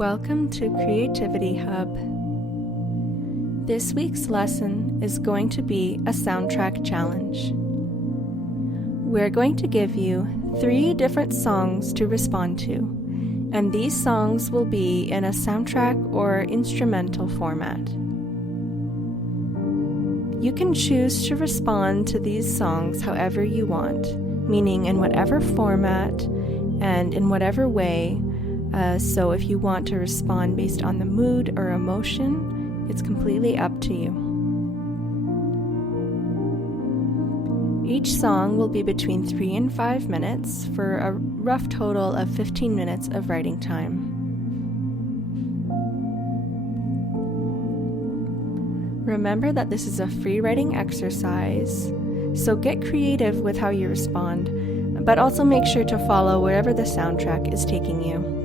Welcome to Creativity Hub. This week's lesson is going to be a soundtrack challenge. We're going to give you 3 different songs to respond to, and these songs will be in a soundtrack or instrumental format. You can choose to respond to these songs however you want, meaning in whatever format and in whatever way. So if you want to respond based on the mood or emotion, it's completely up to you. Each song will be between 3 and 5 minutes for a rough total of 15 minutes of writing time. Remember that this is a free writing exercise, so get creative with how you respond, but also make sure to follow wherever the soundtrack is taking you.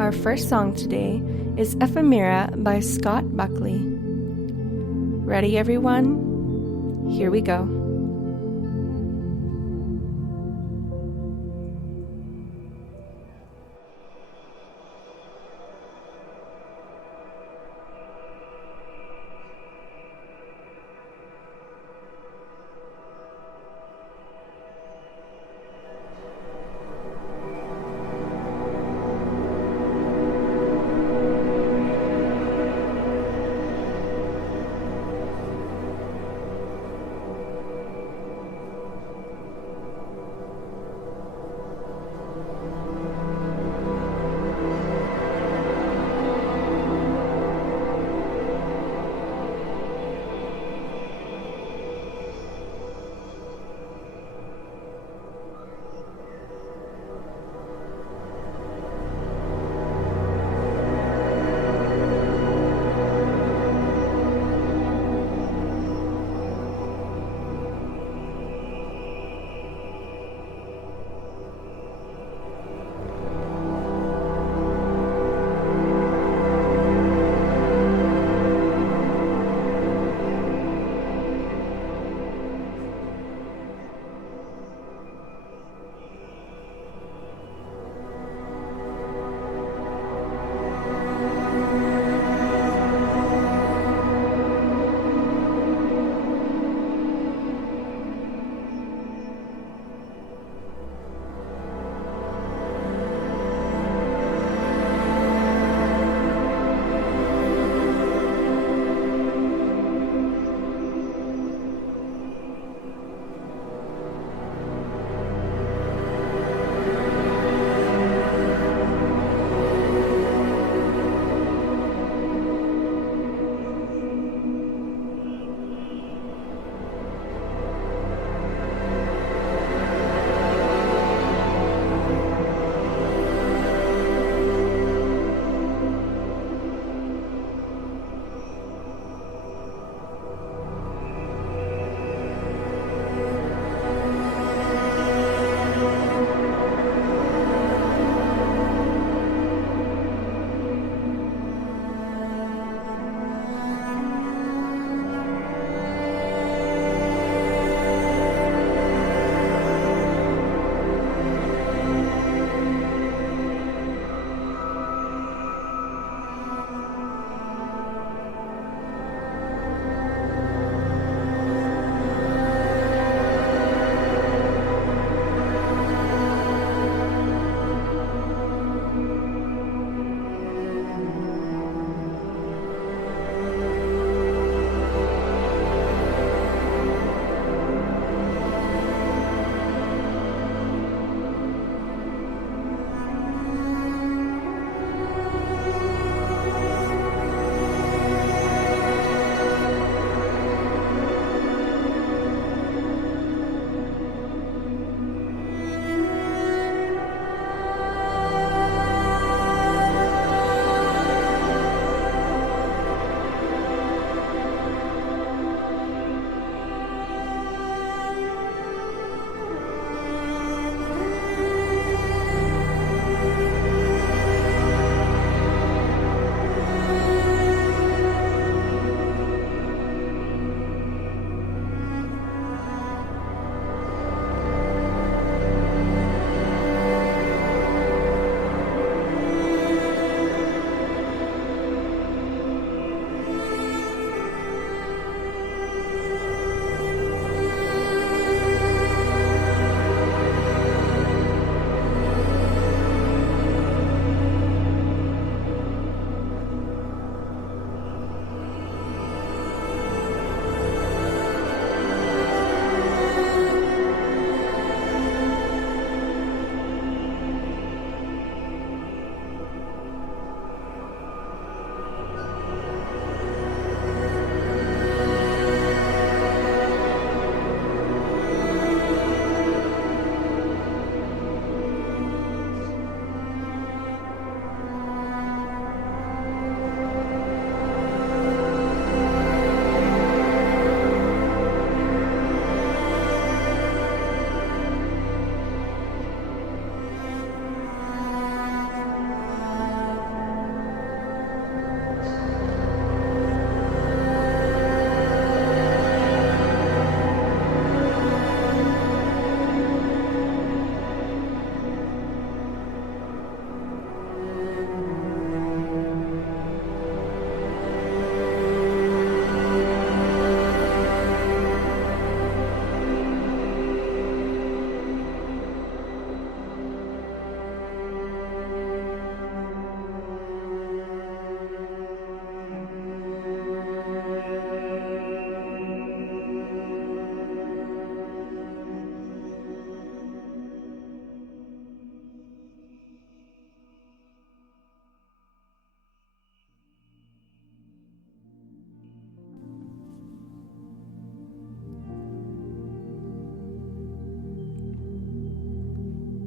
Our first song today is Ephemera by Scott Buckley. Ready, everyone? Here we go.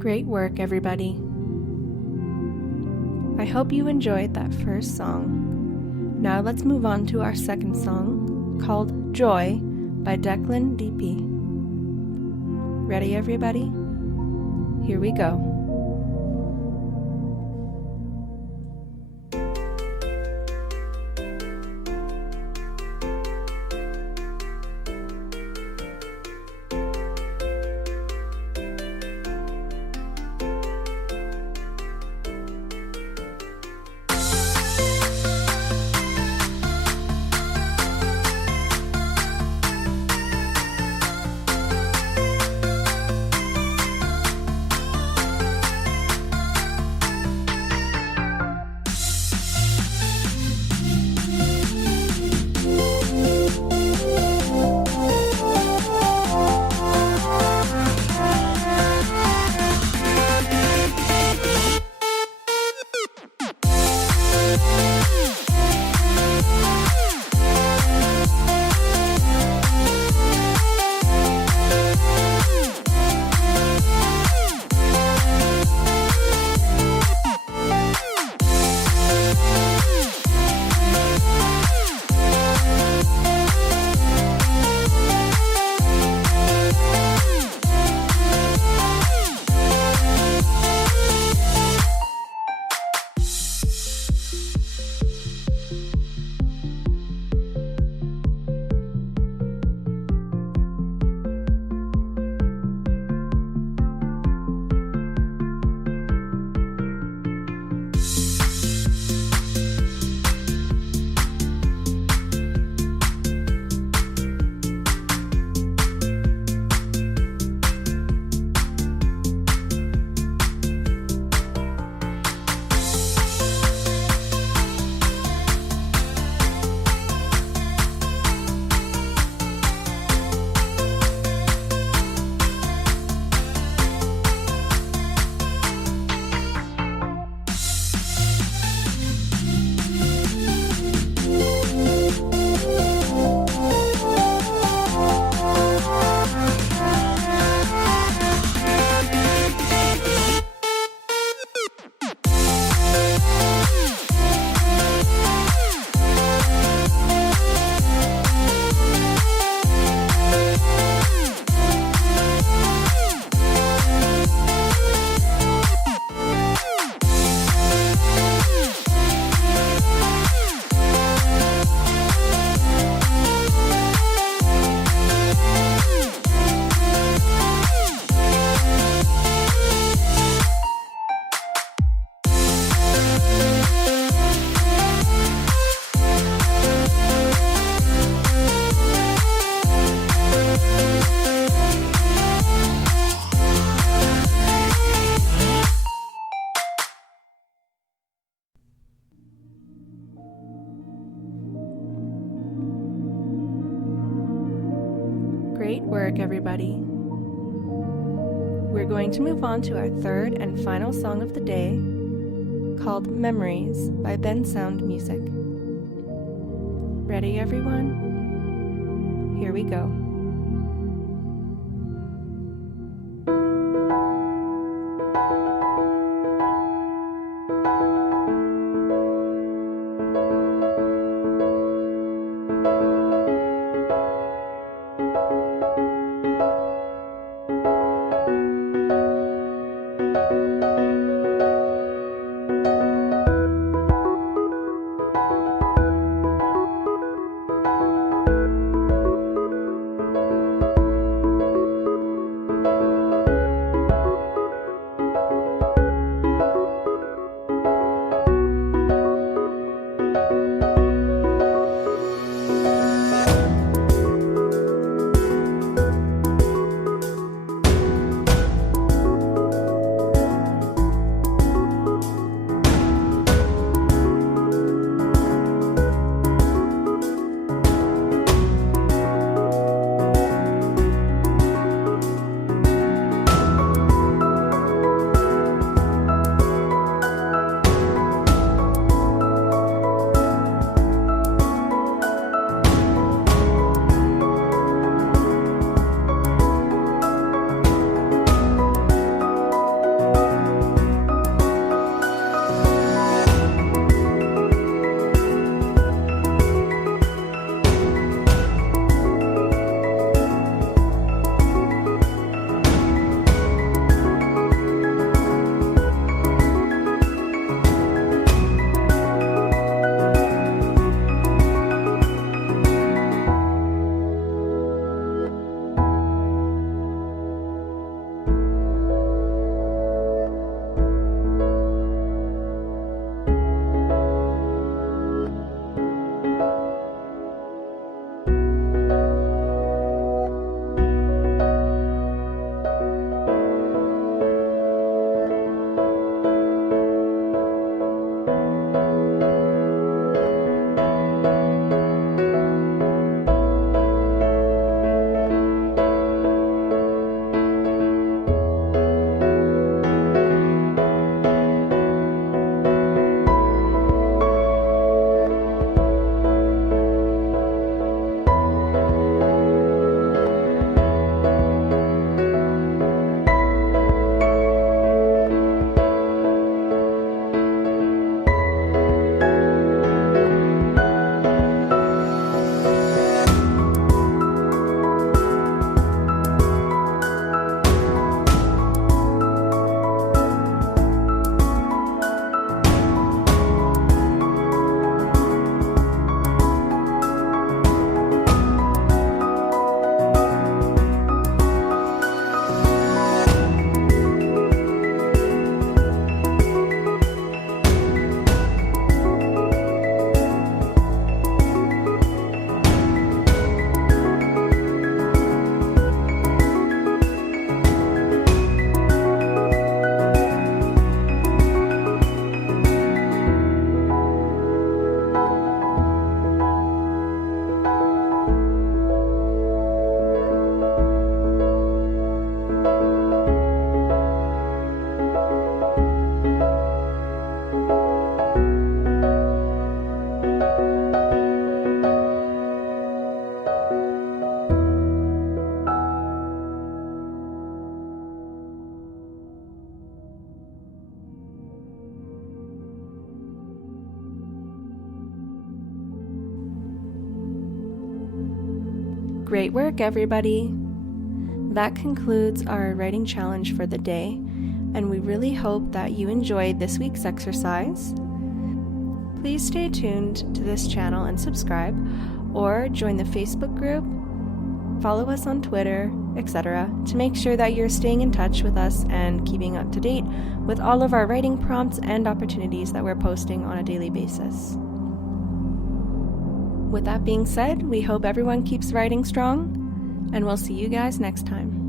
Great work, everybody. I hope you enjoyed that first song. Now let's move on to our second song, called Joy by Declan DP. Ready, everybody? Here we go. Great work, everybody. We're going to move on to our third and final song of the day, called Memories by Ben Sound Music. Ready, everyone? Here we go. Great work, everybody! That concludes our writing challenge for the day, and we really hope that you enjoyed this week's exercise. Please stay tuned to this channel and subscribe, or join the Facebook group, follow us on Twitter, etc., to make sure that you're staying in touch with us and keeping up to date with all of our writing prompts and opportunities that we're posting on a daily basis. With that being said, we hope everyone keeps writing strong, and we'll see you guys next time.